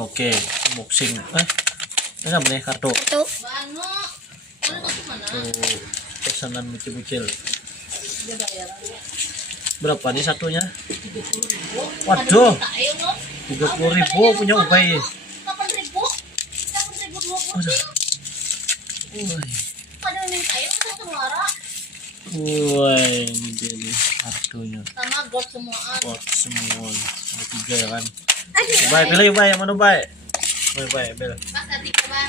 Oke, unboxing. Ini apa nih kartu? Tuh. Tuh, pesanan bocil-bocil. Berapa nih satunya? Waduh, 30.000 punya Ubay. Woi, ini dia nih kartunya. Sama gold semuaan. Gold semua. Ada 3 ya kan? Ubay, pilih Ubay, yang mana Ubay? Ubay, Bel. Pas tadi coba.